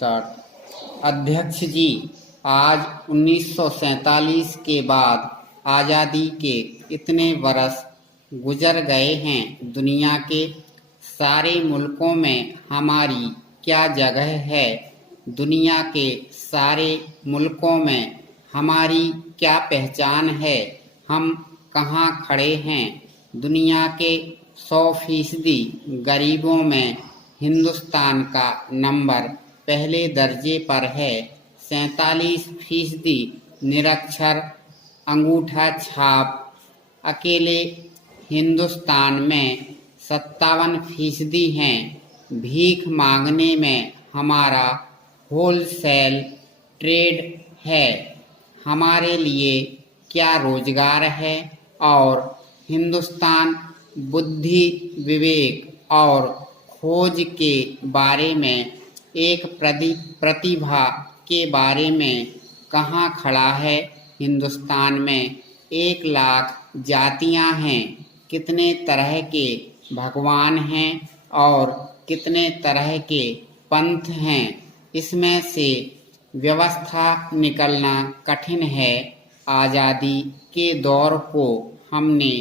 Start. अध्यक्ष जी, आज 1947 के बाद आज़ादी के इतने वर्ष गुजर गए हैं। दुनिया के सारे मुल्कों में हमारी क्या जगह है? दुनिया के सारे मुल्कों में हमारी क्या पहचान है? हम कहाँ खड़े हैं? दुनिया के 100% गरीबों में हिंदुस्तान का नंबर पहले दर्जे पर है। 47% निरक्षर अंगूठा छाप अकेले हिंदुस्तान में 57% हैं। भीख मांगने में हमारा होलसेल ट्रेड है। हमारे लिए क्या रोजगार है? और हिंदुस्तान बुद्धि, विवेक और खोज के बारे में, एक प्रतिभा के बारे में कहाँ खड़ा है? हिंदुस्तान में 1 लाख जातियां हैं। कितने तरह के भगवान हैं और कितने तरह के पंथ हैं। इसमें से व्यवस्था निकलना कठिन है। आज़ादी के दौर को हमने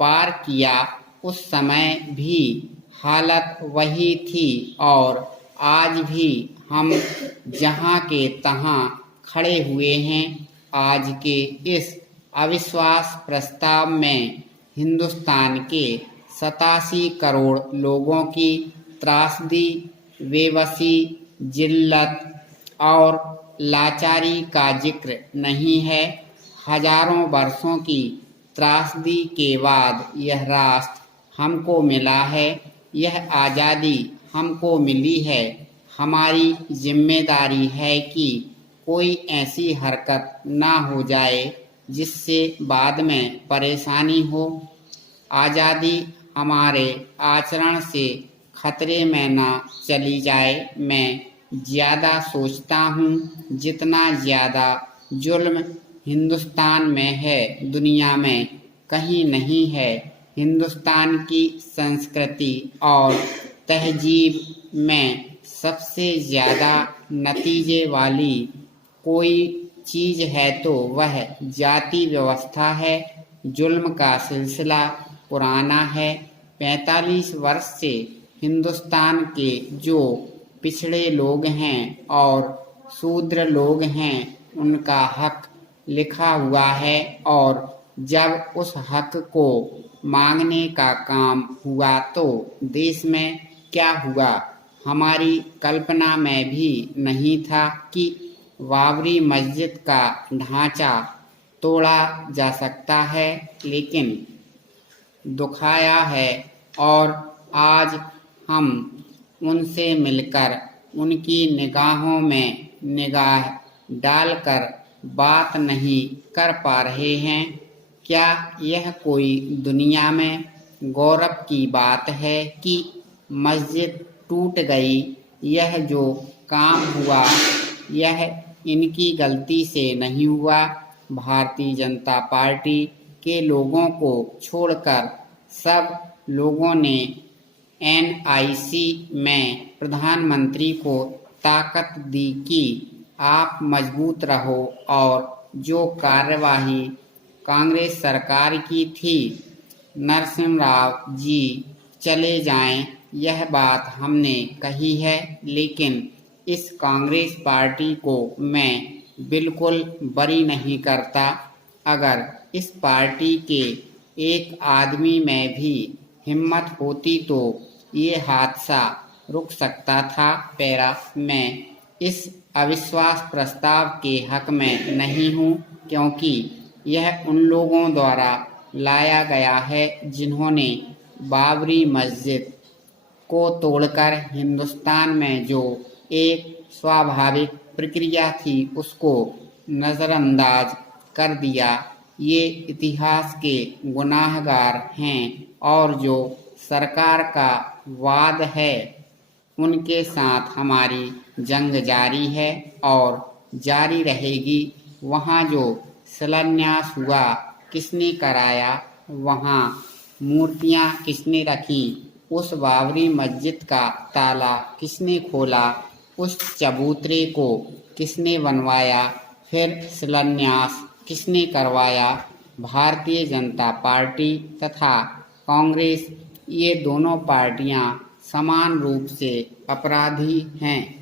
पार किया, उस समय भी हालत वही थी और आज भी हम जहाँ के तहाँ खड़े हुए हैं। आज के इस अविश्वास प्रस्ताव में हिंदुस्तान के 87 करोड़ लोगों की त्रासदी, बेबसी, जिल्लत और लाचारी का जिक्र नहीं है। हजारों वर्षों की त्रासदी के बाद यह राष्ट्र हमको मिला है। यह आज़ादी हमको मिली है। हमारी जिम्मेदारी है कि कोई ऐसी हरकत ना हो जाए जिससे बाद में परेशानी हो। आज़ादी हमारे आचरण से खतरे में ना चली जाए। मैं ज़्यादा सोचता हूँ जितना ज़्यादा जुल्म हिंदुस्तान में है, दुनिया में कहीं नहीं है। हिंदुस्तान की संस्कृति और तहजीब में सबसे ज़्यादा नतीजे वाली कोई चीज़ है तो वह जाति व्यवस्था है। जुल्म का सिलसिला पुराना है। 45 वर्ष से हिंदुस्तान के जो पिछड़े लोग हैं और शूद्र लोग हैं, उनका हक लिखा हुआ है और जब उस हक को मांगने का काम हुआ तो देश में क्या हुआ, हमारी कल्पना में भी नहीं था कि बाबरी मस्जिद का ढांचा तोड़ा जा सकता है, लेकिन दुखाया है। और आज हम उनसे मिलकर उनकी निगाहों में निगाह डालकर बात नहीं कर पा रहे हैं। क्या यह कोई दुनिया में गौरव की बात है कि मस्जिद टूट गई? यह जो काम हुआ यह इनकी गलती से नहीं हुआ। भारतीय जनता पार्टी के लोगों को छोड़कर सब लोगों ने NIC में प्रधानमंत्री को ताकत दी कि आप मजबूत रहो और जो कार्यवाही कांग्रेस सरकार की थी, नरसिम्हा राव जी चले जाएं, यह बात हमने कही है। लेकिन इस कांग्रेस पार्टी को मैं बिल्कुल बरी नहीं करता। अगर इस पार्टी के एक आदमी में भी हिम्मत होती तो ये हादसा रुक सकता था। पैरा, मैं इस अविश्वास प्रस्ताव के हक में नहीं हूँ, क्योंकि यह उन लोगों द्वारा लाया गया है जिन्होंने बाबरी मस्जिद को तोड़कर हिंदुस्तान में जो एक स्वाभाविक प्रक्रिया थी उसको नज़रअंदाज कर दिया। ये इतिहास के गुनाहगार हैं और जो सरकार का वाद है उनके साथ हमारी जंग जारी है और जारी रहेगी। वहाँ जो शिलान्यास हुआ किसने कराया? वहाँ मूर्तियाँ किसने रखी? उस बाबरी मस्जिद का ताला किसने खोला? उस चबूतरे को किसने बनवाया, फिर शिलान्यास किसने करवाया। भारतीय जनता पार्टी तथा कांग्रेस, ये दोनों पार्टियां समान रूप से अपराधी हैं।